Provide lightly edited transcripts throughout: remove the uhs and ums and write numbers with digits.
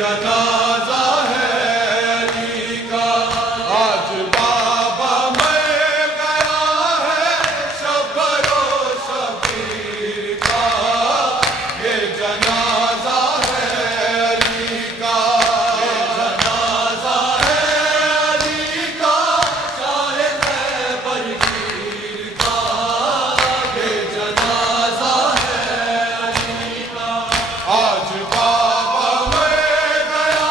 जनाजा है अली का, आज बाबा मर गया है शबरो शबीर का, ये जनाजा है अली का, ये जनाजा है अली का, शाहिद है बरगीर का, ये जनाजा है अली का, आज बाबा मर गया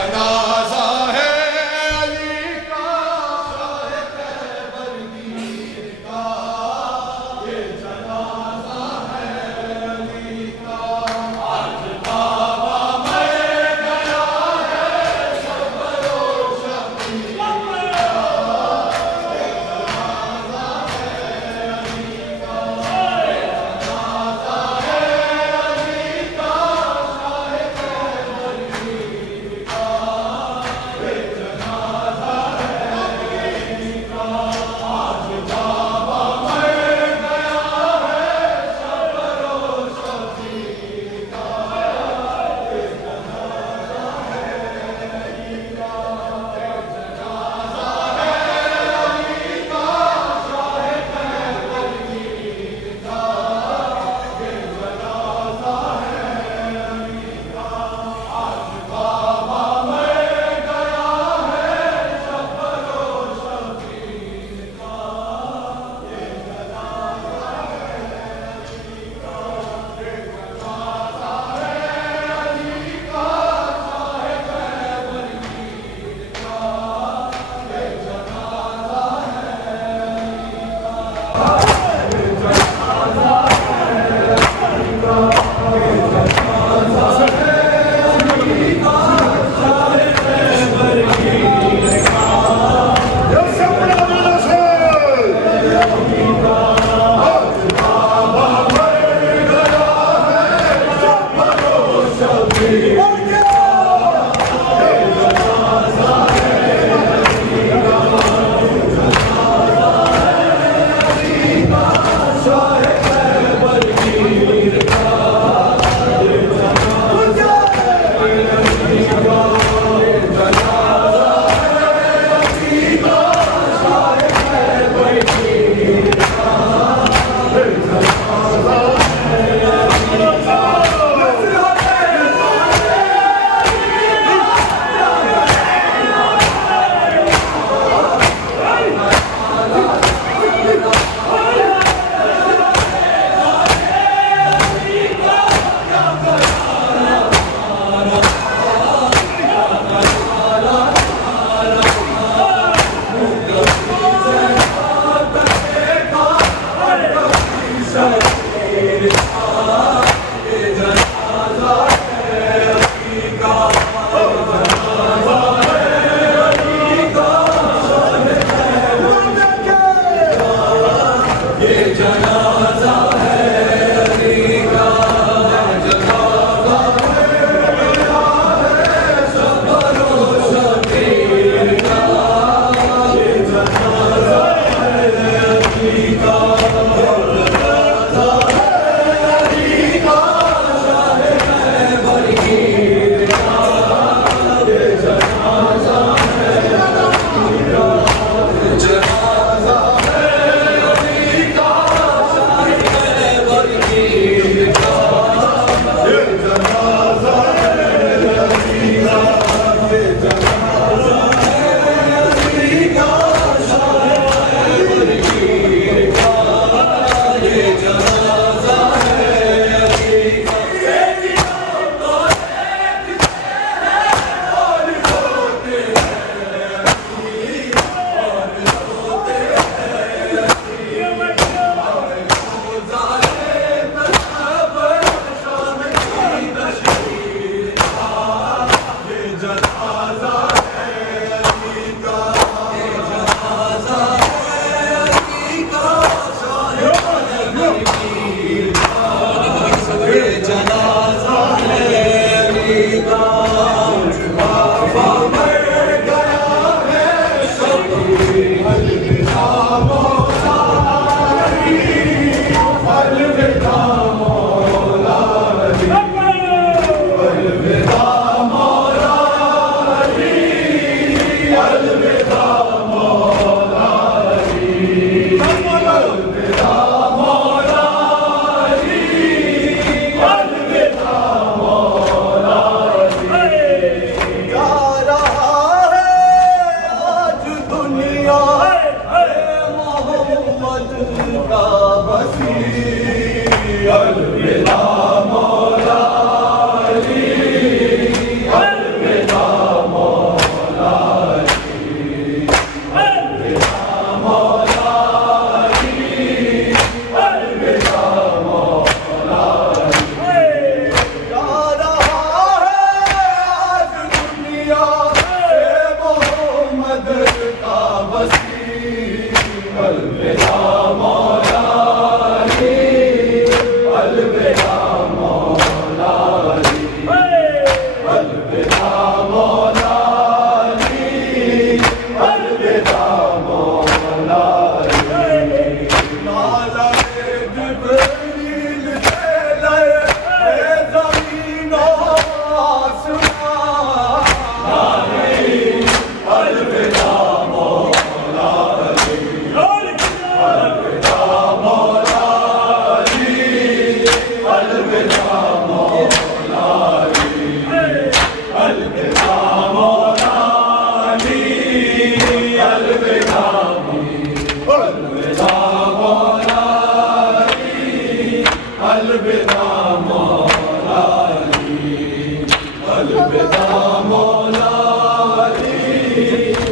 जनाजा है अली का, शाह खैबर मीर का, ये जनाजा है अली का। आज बाबा मर गया है शबरो शबीर का, ये जनाजा है अली का, ये जनाजा है अली का, शाह खैबर मीर का।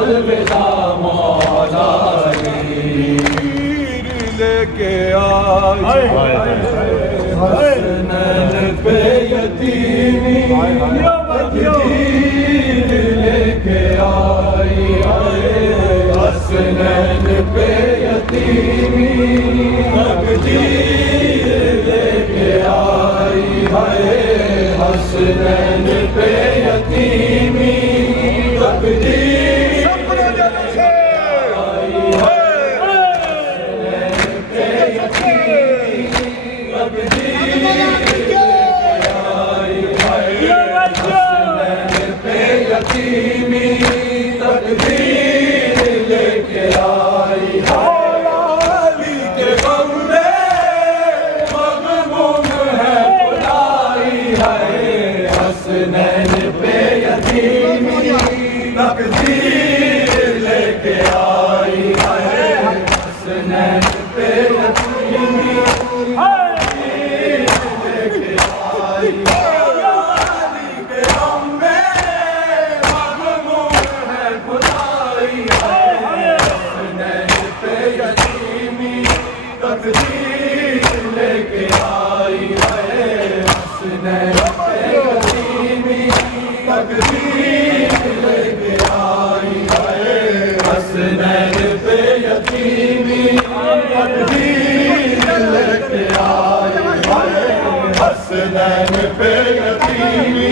अलविदा मौलानी लेके आई हसनैन पे यतीमी तकदीर लेके आई हसनैन पे यतीमी तकदीर लेके आई हसनैन पे यतीमी तकदीर यतीमी तकदीर लेके आई अली के गम में मगमूम है खुदाई हसनैन पे यतीमी तकदीर लेके आई हसनैन पे यतीमी लेके आई तकदीर लेके आई हसनैन पे यतीमी तकदीर लेके आई हसनैन पे यतीमी तकदीर लेके आई हसनैन पे यतीमी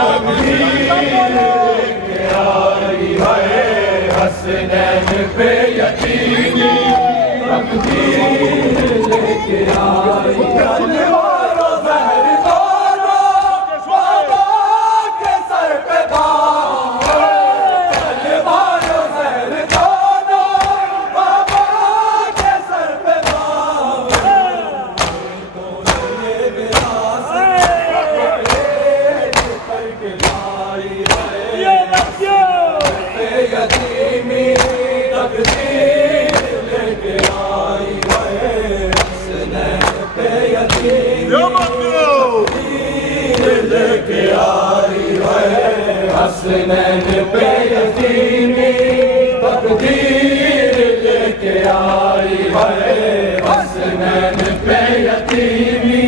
तकदीर लेके आई हसनैन पे यतीमी तकदीर लेके आई तलवारो जहर दोनों बाबा के सर पे दाग तलवारो जहर दोनों बाबा के सर पे दाग ये विरासत करके लाई पे यतीमी तकदीर लेके आई हसनैन पे यतीमी तकदीर लेके आई हसनैन पे यतीमी तकदीर लेके आई हसनैन पे यतीमी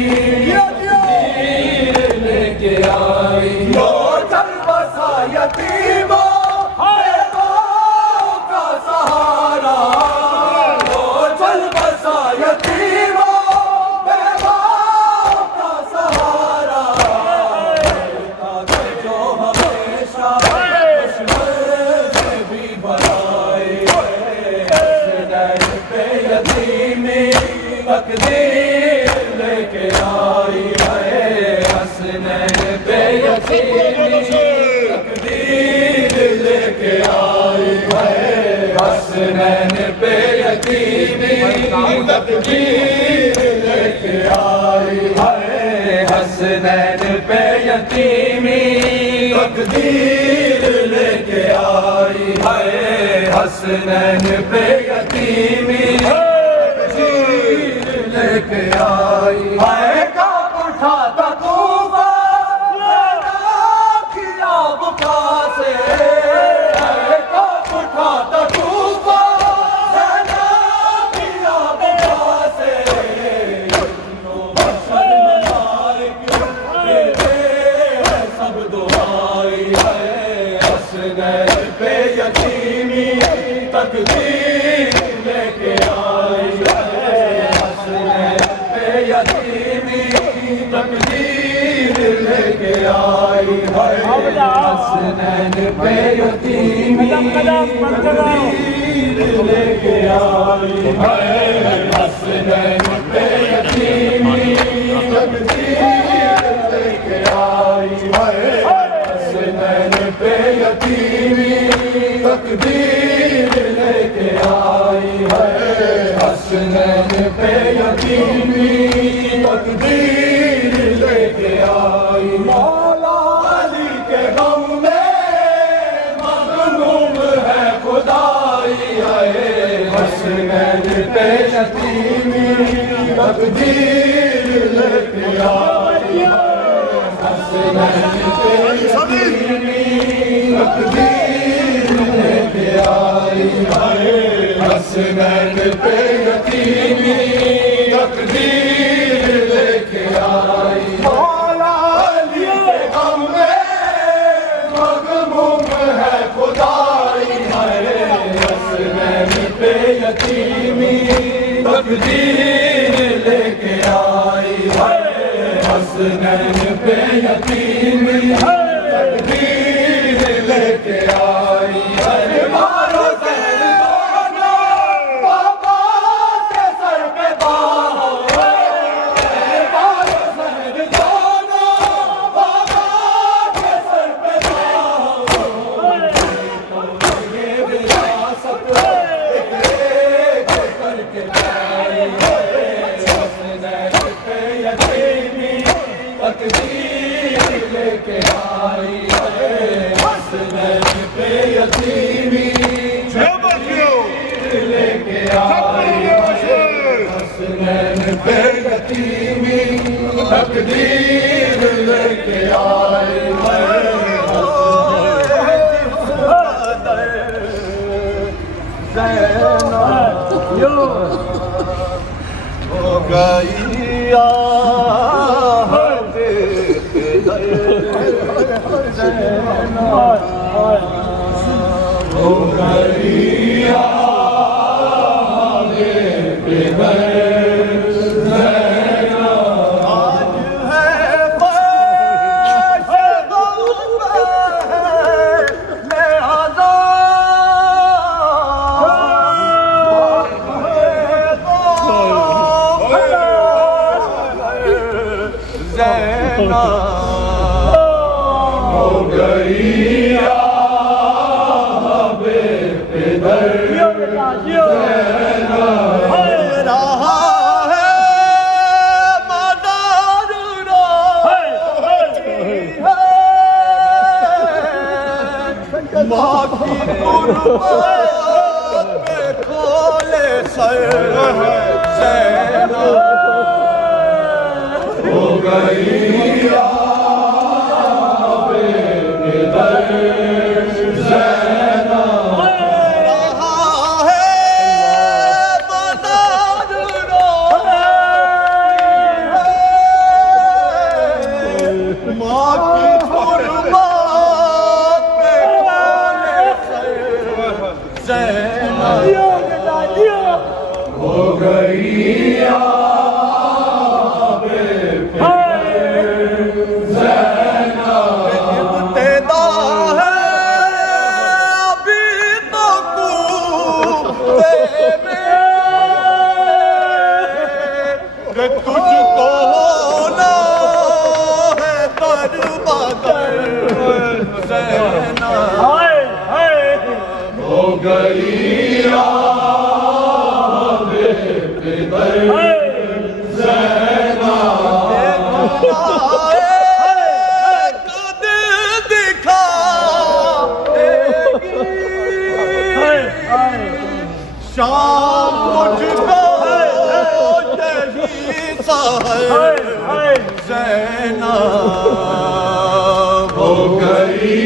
तकदीर लेके आई लो चल बसा यतीमा का सहारा लो चल बसा यतीमा का सहारा जो हमेशा दुश्मन से भी बनाए हसनैन पे यतीमी तकदीर लेके आई हसनैन पे यतीमी तकदीर लेके आई हसनैन पे यतीमी तकदीर लेके आई हसनैन पे यतीमी तकदीर लेके आई हसनैन पे यतीमी तकदीर लेके आई का उठाता तूफान खिया बुका से का उठाता तूफान खिया बुका से सब दुआई हसनैन पे यतीमी तकदीर लेके आई हसनैन पे यतीमी तकदीर लेके आई हसनैन पे यतीमी तकदीर लेके आई हसनैन पे यतीमी तकदीर लेके आई हसनैन पे यतीमी तकदीर लेके आई हसनैन पे यतीमी तकदीर लेके आई मौला अली के गम में मगमूम है खुदाई हसनैन पे यतीमी तकदीर लेके आई हसनैन पे यतीमी तकदीर लेके हसनैन पे यतीमी तकदीर लेके आई। मौला अली के गम में मगमूम है खुदाई। हसनैन पे यतीमी तकदीर लेके आई। हसनैन पे यतीमी तकदीर लेके आई। अरे मारो ज़हर दोनों बाबा के सर पे बाहो। अरे मारो ज़हर दोनों बाबा के सर पे बाहो। ये विरासत एक करके लाई। हसनैन पे यतीमी तकदीर लेके आई। हसनैन पे यतीमी तकदीर लेके आई। हसनैन पे यतीमी तकदीर लेके आई। हो गई हो गई माँ की कुर्बान पे खोले सर ज़ैना। हो गई हो गई ज़ैना। इब्तिदा है अभी तो कूफे में तुझको होना है दरबदर ज़ैना। हो गई ज़ैना। एक दिल दिखाएगी शाम मुझको यही सहर ज़ैना। हो गई